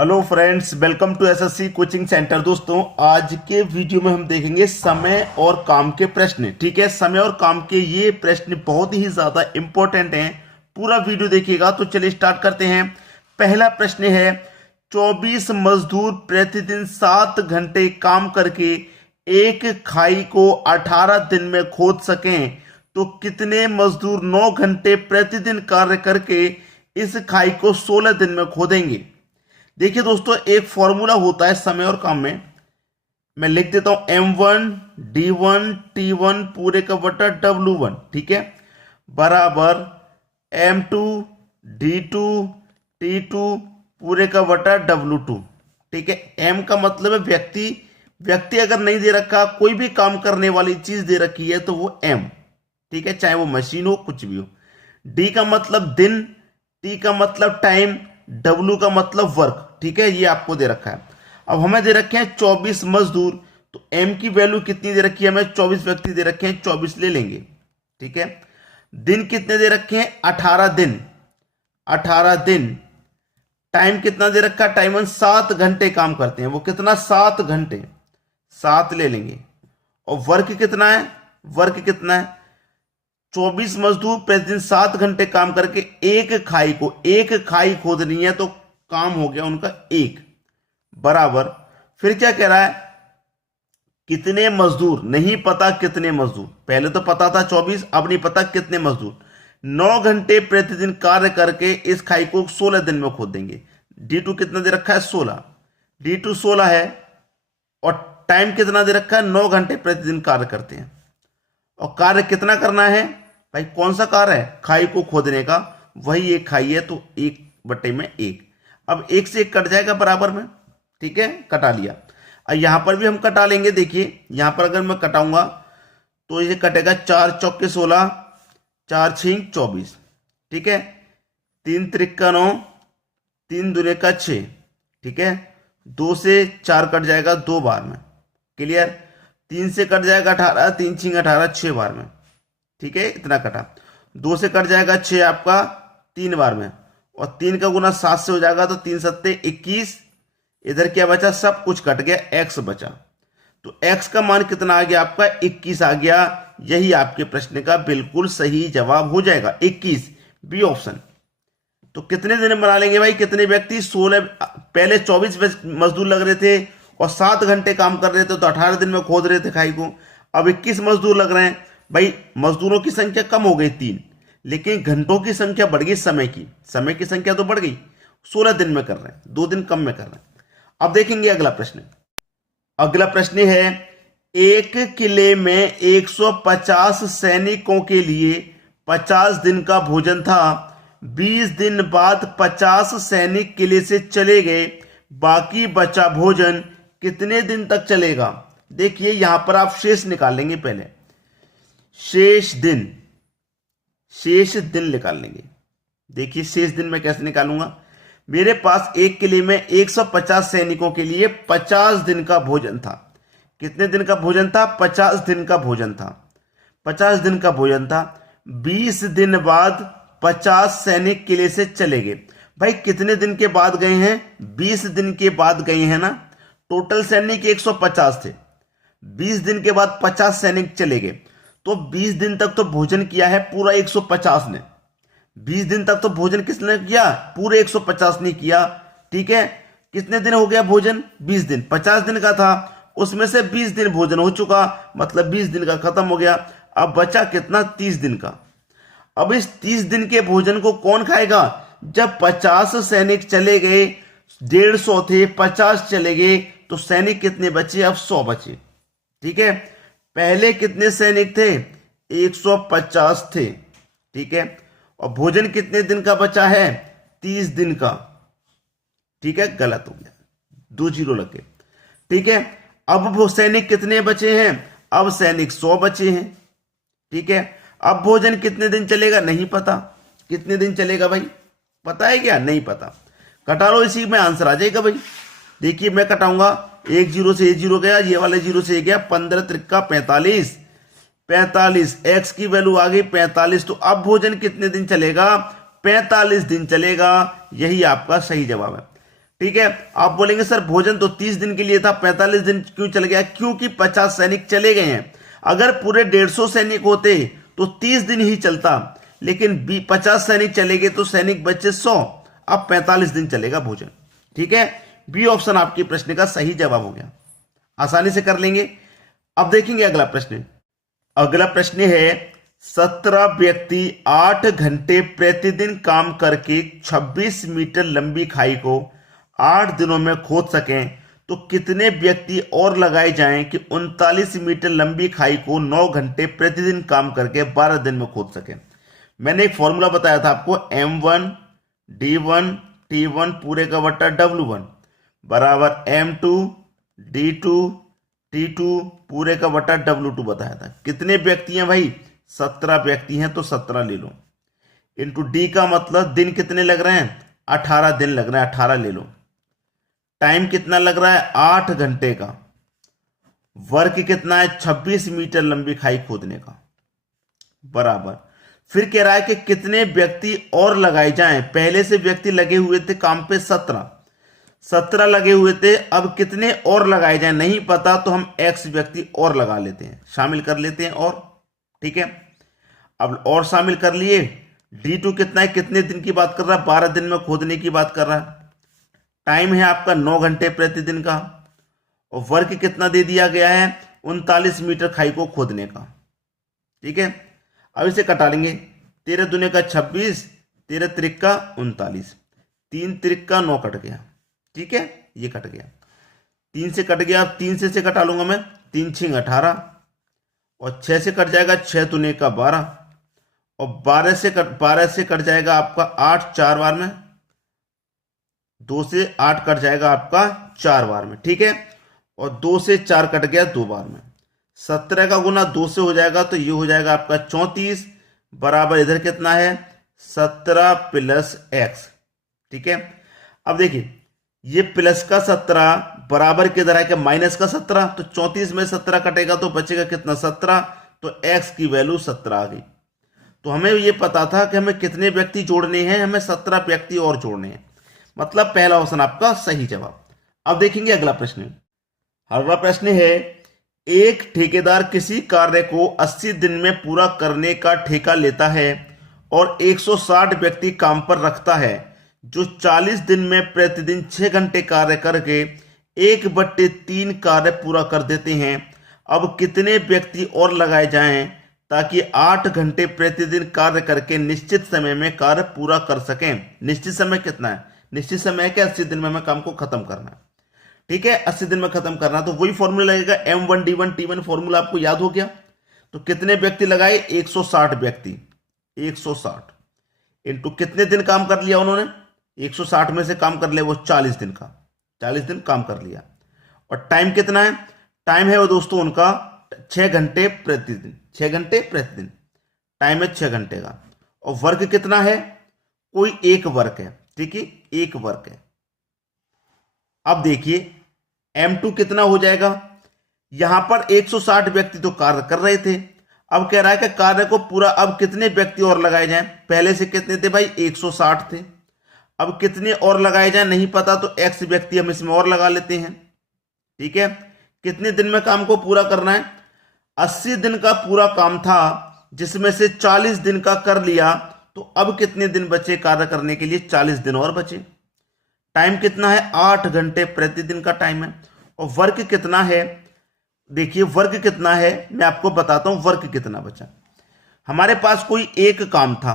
Hello friends, welcome to SSC coaching centre. दोस्तों, आज के वीडियो में हम देखेंगे समय और काम के प्रश्न। ठीक है, समय और काम के ये प्रश्न बहुत ही ज्यादा इंपॉर्टेंट हैं। पूरा वीडियो देखिएगा। तो चलिए स्टार्ट करते हैं। पहला प्रश्न है, 24 मजदूर प्रतिदिन 7 घंटे काम करके एक खाई को 18 दिन में खोद सकें तो कितने मजदूर 9 घंटे प्रतिदिन कार्य करके इस खाई को 16 दिन में खोदेंगे। देखिए दोस्तों, एक फॉर्मूला होता है समय और काम में। मैं लिख देता हूं M1 D1 T1 पूरे का बटा W1, ठीक है, बराबर M2 D2 T2 पूरे का बटा W2। ठीक है, M का मतलब है व्यक्ति। व्यक्ति अगर नहीं दे रखा, कोई भी काम करने वाली चीज दे रखी है तो वो M। ठीक है, चाहे वो मशीन हो, कुछ भी हो। D का मतलब दिन, T का मतलब टाइम, W का मतलब वर्क। ठीक है, ये आपको दे रखा है। अब हमें दे रखे हैं 24 मजदूर, तो M की वैल्यू कितनी दे रखी है हमें? 24 व्यक्ति दे रखे हैं, 24 ले लेंगे। ठीक है, दिन कितने दे रखे हैं? 18 दिन। 18 दिन। टाइम कितना दे रखा है? टाइम 7 घंटे काम करते हैं। वो कितना? 7 घंटे। 7 ले लेंगे। और वर्क कितना है? वर्क कितना है? 24 मजदूर प्रतिदिन 7 घंटे काम करके एक खाई खोदनी है, तो काम हो गया उनका एक, बराबर। फिर क्या कह रहा है? कितने मजदूर? नहीं पता कितने मजदूर। पहले तो पता था 24, अब नहीं पता कितने मजदूर। 9 घंटे प्रतिदिन कार्य करके इस खाई को 16 दिन में खोद देंगे। D2 कितना दे रखा है? 16। D2 16 है। और टाइम कितना दे रखा है? 9 घंटे प्रतिदिन कार्य करते हैं। और कार्य कितना करना है भाई? कौन सा कार्य है? खाई को खोदने का। वही एक खाई है, तो 1/1। अब 1 से 1 कट जाएगा बराबर में। ठीक है, कटा लिया। अब यहां पर भी हम कटा लेंगे। देखिए, यहां पर अगर मैं कटाऊंगा तो ये कटेगा 4 चौके 16, 4 6 24। ठीक है, 3 त्रिका 9, 3 दूने का 6। ठीक है, 2 से 4 कट जाएगा 2 बार में। क्लियर? 3 से कट जाएगा 18, 3 6 18, 6 बार में। ठीक है, इतना कटा। 2 से कट जाएगा 6 आपका 3 बार में। और 3 का गुना 7 से हो जाएगा, तो 3 सत्ते 21। इधर क्या बचा? सब कुछ कट गया, x बचा। तो x का मान कितना आ गया आपका? 21 आ गया। यही आपके प्रश्न का बिल्कुल सही जवाब हो जाएगा, 21, बी ऑप्शन। तो कितने दिन में बना लेंगे भाई? कितने व्यक्ति? 16। पहले 24 मजदूर लग रहे थे और 7 घंटे काम कर रहे थे, तो 18 दिन में खोद रहे थे खाई को। अब 21 मजदूर लग रहे हैं भाई। मजदूरों की संख्या कम हो गई 3, लेकिन घंटों की संख्या बढ़ गई। समय की संख्या तो बढ़ गई। 16 दिन में कर रहे हैं, 2 दिन कम में कर रहे हैं। अब देखेंगे अगला प्रश्न। अगला प्रश्न है, एक किले में 150 सैनिकों के लिए 50 दिन का भोजन था। 20 दिन बाद 50 सैनिक किले से चले गए। बाकी बचा भोजन कितने दिन तक चलेगा? देखिए, यहां पर आप शेष निकालेंगे। पहले शेष दिन निकाल लेंगे। देखिए, शेष दिन मैं कैसे निकालूंगा? मेरे पास एक किले में 150 सैनिकों के लिए 50 दिन का भोजन था। कितने दिन का भोजन था? 50 दिन का भोजन था। 50 दिन का भोजन था। 20 दिन बाद 50 सैनिक किले से चले गए। भाई, कितने दिन के बाद गए हैं? 20 दिन के बाद गए हैं ना। टोटल सैनिक 150 थे। 20 दिन के बाद 50 सैनिक चले गए, तो 20 दिन तक तो भोजन किया है पूरा 150 ने। 20 दिन तक तो भोजन किसने किया? पूरे 150 ने किया। ठीक है, कितने दिन हो गया भोजन? 20 दिन। 50 दिन का था, उसमें से 20 दिन भोजन हो चुका, मतलब 20 दिन का खत्म हो गया। अब बचा कितना? 30 दिन का। अब इस 30 दिन के भोजन को कौन खाएगा? जब 50 सैनिक चले गए, 150 थे, 50 चले गए, तो सैनिक कितने बचे? अब 100 बचे। ठीक है, पहले कितने सैनिक थे? 150 थे। ठीक है, और भोजन कितने दिन का बचा है? 30 दिन का। ठीक है, गलत हो गया, 2 जीरो लग गए। ठीक है, अब वो सैनिक कितने बचे हैं? अब सैनिक 100 बचे हैं। ठीक है, अब भोजन कितने दिन चलेगा? नहीं पता। कितने दिन चलेगा भाई? पता है क्या? नहीं पता। कटा लो, इसी में आंसर आ जाएगा भाई। देखिए, मैं कटाऊंगा। 1 जीरो से 1 जीरो गया, ये वाले जीरो से गया। 15 त्रिका 45, 45। एक्स की वैल्यू आ गई 45। तो अब भोजन कितने दिन चलेगा? 45 दिन चलेगा। यही आपका सही जवाब है। ठीक है। आप बोलेंगे सर भोजन तो 30 दिन के लिए था, 45 दिन क्यों चल गया? क्योंकि 50 सैनिक चले गए हैं। अगर पूरे 150 सैनिक होते तो 30 दिन ही चलता, लेकिन 50 सैनिक चले गए तो सैनिक बचे 100, अब 45 दिन चलेगा भोजन। ठीक है, बी ऑप्शन आपके प्रश्न का सही जवाब हो गया, आसानी से कर लेंगे। अब देखेंगे अगला प्रश्न। अगला प्रश्न है 17 व्यक्ति 8 घंटे प्रतिदिन काम करके 26 मीटर लंबी खाई को 8 दिनों में खोद सकें, तो कितने व्यक्ति और लगाए जाएं कि 39 मीटर लंबी खाई को 9 घंटे प्रतिदिन काम करके 12 दिन में खोद सकें? मैंने एक फॉर्मूला बताया था आपको, M1 D1 T1 पूरे का बट्टा W1 बराबर M2 D2 T2 पूरे का बट्टा W2 बताया था। कितने व्यक्ति हैं भाई? 17 व्यक्ति हैं, तो 17 ले लो, इंटू डी का मतलब दिन कितने लग रहे हैं? 18 दिन लग रहे हैं, 18 ले लो। टाइम कितना लग रहा है? 8 घंटे का। वर्क कितना है? 26 मीटर लंबी खाई खोदने का, बराबर। फिर कह रहा है कि कितने व्यक्ति और लगाए जाएं। पहले से व्यक्ति लगे हुए थे काम पे 17 लगे हुए थे, अब कितने और लगाए जाएं नहीं पता, तो हम x व्यक्ति और लगा लेते हैं, शामिल कर लेते हैं और। ठीक है, अब और शामिल कर लिए। D2 कितना है? कितने दिन की बात कर रहा है? 12 दिन में खोदने की बात कर रहा है। टाइम है आपका 9 घंटे प्रतिदिन का, और वर्क कितना दे दिया गया है? 39 मीटर खाई को खोदने का। ठीक है, अब इसे कटा लेंगे। 13 दूने का 26, 13 त्रिक का 39, 3 त्रिक का 9 कट गया। ठीक है, ये कट गया, 3 से कट गया। अब 3 से कटा लूंगा मैं, 3 6 18, और 6 से कट जाएगा 6 दूने का 12, और 12 से कट जाएगा आपका 8 4 बार में, 2 से 8 कट जाएगा आपका 4 बार में। ठीक है, और 2 से 4 कट गया 2 बार में। 17 का गुना 2 से हो जाएगा, तो ये हो जाएगा आपका 34 बराबर इधर कितना है? 17 प्लस x। ठीक है, अब देखिए ये प्लस का 17 बराबर किधर है? कि माइनस का 17, तो 34 में 17 कटेगा तो बचेगा कितना? 17, तो x की वैल्यू 17 आ गई। तो हमें ये पता था कि हमें कितने व्यक्ति जोड़ने हैं, हमें 17 व्यक्ति और जोड़ने हैं, मतलब पहला ऑप्शन आपका सही जवाब। अब देखेंगे अगला प्रश्न। अगला प्रश्न है एक ठेकेदार किसी कार्य को 80 दिन में पूरा करने का ठेका लेता है और 160 व्यक्ति काम पर रखता है, जो 40 दिन में प्रतिदिन 6 घंटे कार्य करके 1/3 कार्य पूरा कर देते हैं। अब कितने व्यक्ति और लगाए जाएं ताकि 8 घंटे प्रतिदिन कार्य करके निश्चित समय में कार्य पूरा कर सकें? निश्चित समय कितना है? निश्चित समय है कि 80 दिन में हमें काम को खत्म करना है। ठीक है, 80 दिन में खत्म करना, तो वही फॉर्मूला लगेगा M1 D1 T1, फॉर्मूला आपको याद हो गया। तो कितने व्यक्ति लगाए? 160 व्यक्ति, 160 इंटू कितने दिन काम कर लिया उन्होंने? 160 में से काम कर लिया वो 40 दिन का, 40 दिन काम कर लिया। और टाइम कितना है? टाइम है वो दोस्तों उनका 6 घंटे प्रतिदिन, 6 घंटे प्रतिदिन टाइम है 6 घंटे का। और वर्क कितना है? कोई एक वर्क है। ठीक है, एक वर्क है। अब देखिए M2 कितना हो जाएगा? यहां पर 160 व्यक्ति तो कार्य कर रहे थे, अब कह रहा है कि कार्य को पूरा, अब कितने व्यक्ति और लगाए जाएं? पहले से कितने थे भाई? 160 थे, अब कितने और लगाए जाएं नहीं पता, तो x व्यक्ति हम इसमें और लगा लेते हैं। ठीक है, कितने दिन में काम को पूरा करना है? 80 दिन का पूरा काम था, जिसमें से 40 दिन का कर लिया, तो अब कितने दिन बचे कार्य करने के लिए? 40 दिन और बचे। टाइम कितना है? 8 घंटे प्रतिदिन का टाइम है। और वर्क कितना है? देखिए वर्क कितना है, मैं आपको बताता हूं वर्क कितना बचा। हमारे पास कोई एक काम था,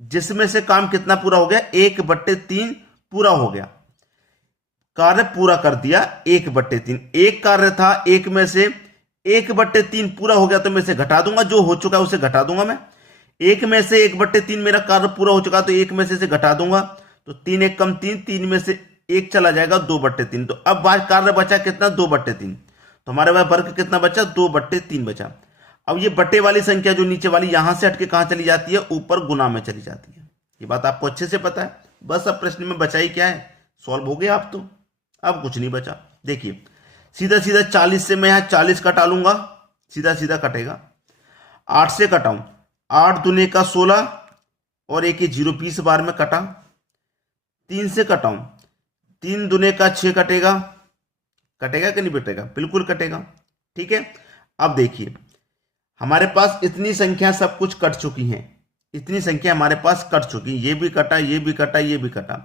जिसमें से काम कितना पूरा हो गया? 1/3 पूरा हो गया, कार्य पूरा कर दिया 1/3। एक कार्य था, एक में से 1/3 पूरा हो गया, तो मैं इसे घटा दूंगा, जो हो चुका है उसे घटा दूंगा मैं। एक में से 1/3 मेरा कार्य पूरा हो चुका, तो एक में से इसे घटा दूंगा, तो 3 1 कम 3, 3 में से 1 चला जाएगा, 2/3। तो अब बाहर कार्य बचा कितना? 2/3। तो हमारे पास वर्ग कितना बचा? 2/3 बचा। अब ये बटे वाली संख्या जो नीचे वाली, यहां से हटके कहां चली जाती है? ऊपर गुना में चली जाती है। ये बात आपको अच्छे से पता है। बस अब प्रश्न में बचा ही क्या है? सॉल्व हो गया आप तो, अब कुछ नहीं बचा। देखिए सीधा सीधा 40 से मैं यहां 40 कटा लूंगा, सीधा सीधा कटेगा। 8 से कटाऊं, 8 दूने का 16 और एक 0 20 बार में कटा। 3 से कटाऊं, 3 दूने का 6 कटेगा, कटेगा कि नहीं कटेगा? बिल्कुल कटेगा। ठीक है, अब देखिए हमारे पास इतनी संख्या सब कुछ कट चुकी हैं, इतनी संख्या हमारे पास कट चुकी, ये भी कटा, ये भी कटा, ये भी कटा।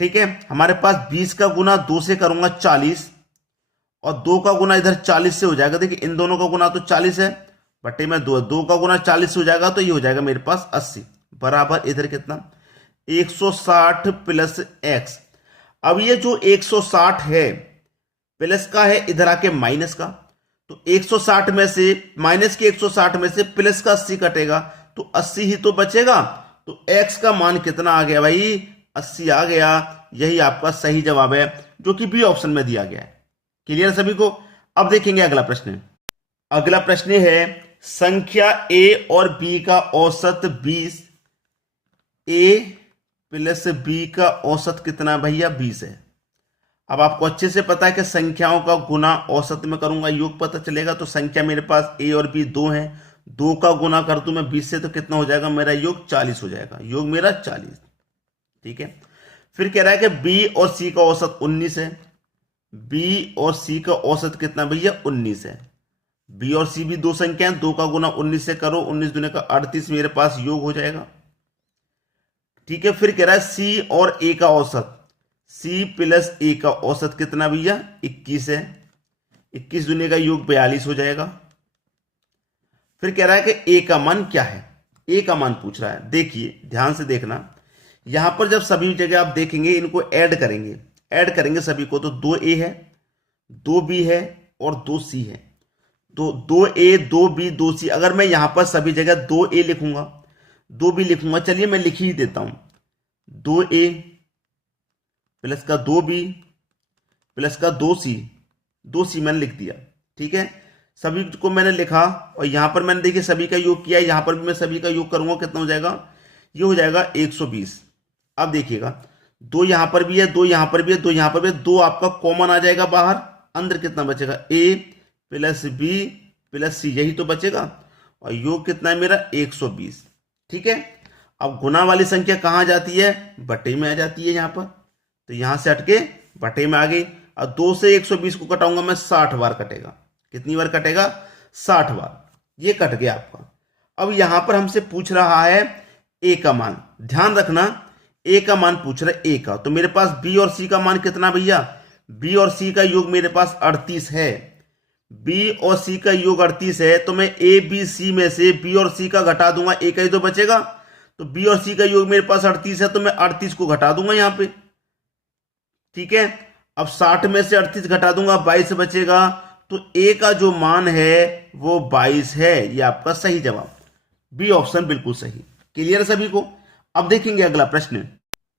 ठीक है, हमारे पास 20 का गुना 2 से करूंगा 40, और 2 का गुना इधर 40 से हो जाएगा। देखिए इन दोनों का गुना तो 40 है, बटे में 2 का गुना 40 से हो जाएगा, तो ये हो जाएगा मेरे पास 80 बराबर इधर कितना 160 प्लस x। अब ये जो 160 है प्लस का है, इधर आके माइनस का, तो 160 में से माइनस के 160 में से प्लस का 80 कटेगा, तो 80 ही तो बचेगा। तो x का मान कितना आ गया भाई? 80 आ गया। यही आपका सही जवाब है जो कि बी ऑप्शन में दिया गया है। क्लियर सभी को? अब देखेंगे अगला प्रश्न। अगला प्रश्न है संख्या a और b का औसत 20, a प्लस b का औसत कितना भैया? 20 है। अब आपको अच्छे से पता है कि संख्याओं का गुना औसत में करूंगा, योग पता चलेगा। तो संख्या मेरे पास a और b 2 है, 2 का गुना कर दूं मैं 20 से, तो कितना हो जाएगा मेरा योग? 40 हो जाएगा, योग मेरा 40। ठीक है, फिर कह रहा है कि b और c का औसत 19 है। b और c का औसत कितना भैया? 19 है। b और c भी 2 संख्या है, 2 का गुना 19 से करो, 19 दूने का 38 मेरे पास योग हो जाएगा। ठीक है, फिर कह रहा है c और a का औसत, c प्लस a का औसत कितना भैया? 21 है। 21 दूने का योग 42 हो जाएगा। फिर कह रहा है कि a का मान क्या है? a का मान पूछ रहा है। देखिए ध्यान से देखना, यहां पर जब सभी जगह आप देखेंगे इनको ऐड करेंगे सभी को, तो 2a है, 2b है और 2c है। तो 2a 2b 2c, अगर मैं यहां पर सभी जगह 2a लिखूंगा, 2b लिखूंगा, चलिए मैं लिख ही देता हूं। 2a प्लस का 2b प्लस का 2c मैंने लिख दिया। ठीक है, सभी को मैंने लिखा, और यहां पर मैंने देखिए सभी का योग किया, यहां पर भी मैं सभी का योग करूंगा, कितना हो जाएगा? ये हो जाएगा 120। अब देखिएगा 2 यहां पर भी है, 2 यहां पर भी है, 2 यहां पर भी है, 2 आपका कॉमन आ जाएगा बाहर, अंदर कितना बचेगा? a plus b plus c, यही तो बचेगा, और योग कितना है मेरा? 120। ठीक है, अब गुना वाली संख्या कहां जाती है? बटे में आ जाती है यहां पर, तो यहां से हटके बटे में आ गई। और 2 से 120 को कटाऊंगा मैं, 60 बार कटेगा। कितनी बार कटेगा? 60 बार। ये कट गया आपका। अब यहां पर हमसे पूछ रहा है a का मान, ध्यान रखना a का मान पूछ रहा है, a का। तो मेरे पास b और c का मान कितना भैया? b और c का योग मेरे पास 38 है। b और c का योग 38 है, तो मैं a b c में से b और c का घटा दूंगा, a का ही तो बचेगा। तो b और c का योग मेरे पास 38 है, तो मैं 38 को घटा दूंगा यहां पे। ठीक है, अब 60 में से 38 घटा दूंगा, 22 बचेगा। तो a का जो मान है वो 22 है। ये आपका सही जवाब, बी ऑप्शन बिल्कुल सही। क्लियर सभी को? अब देखेंगे अगला प्रश्न।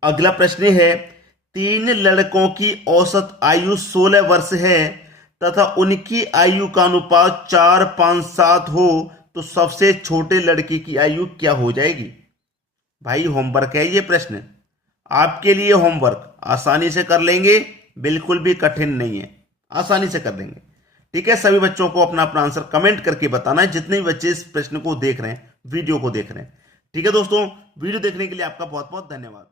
अगला प्रश्न है 3 लड़कों की औसत आयु 16 वर्ष है तथा उनकी आयु का अनुपात 4, 5, 7 हो, तो सबसे छोटे लड़के की आयु क्या हो जाएगी? भाई होमवर्क है ये प्रश्न, आपके लिए होमवर्क, आसानी से कर लेंगे, बिल्कुल भी कठिन नहीं है, आसानी से कर लेंगे। ठीक है, सभी बच्चों को अपना अपना आंसर कमेंट करके बताना है, जितने भी बच्चे इस प्रश्न को देख रहे हैं, वीडियो को देख रहे हैं। ठीक है दोस्तों, वीडियो देखने के लिए आपका बहुत बहुत धन्यवाद।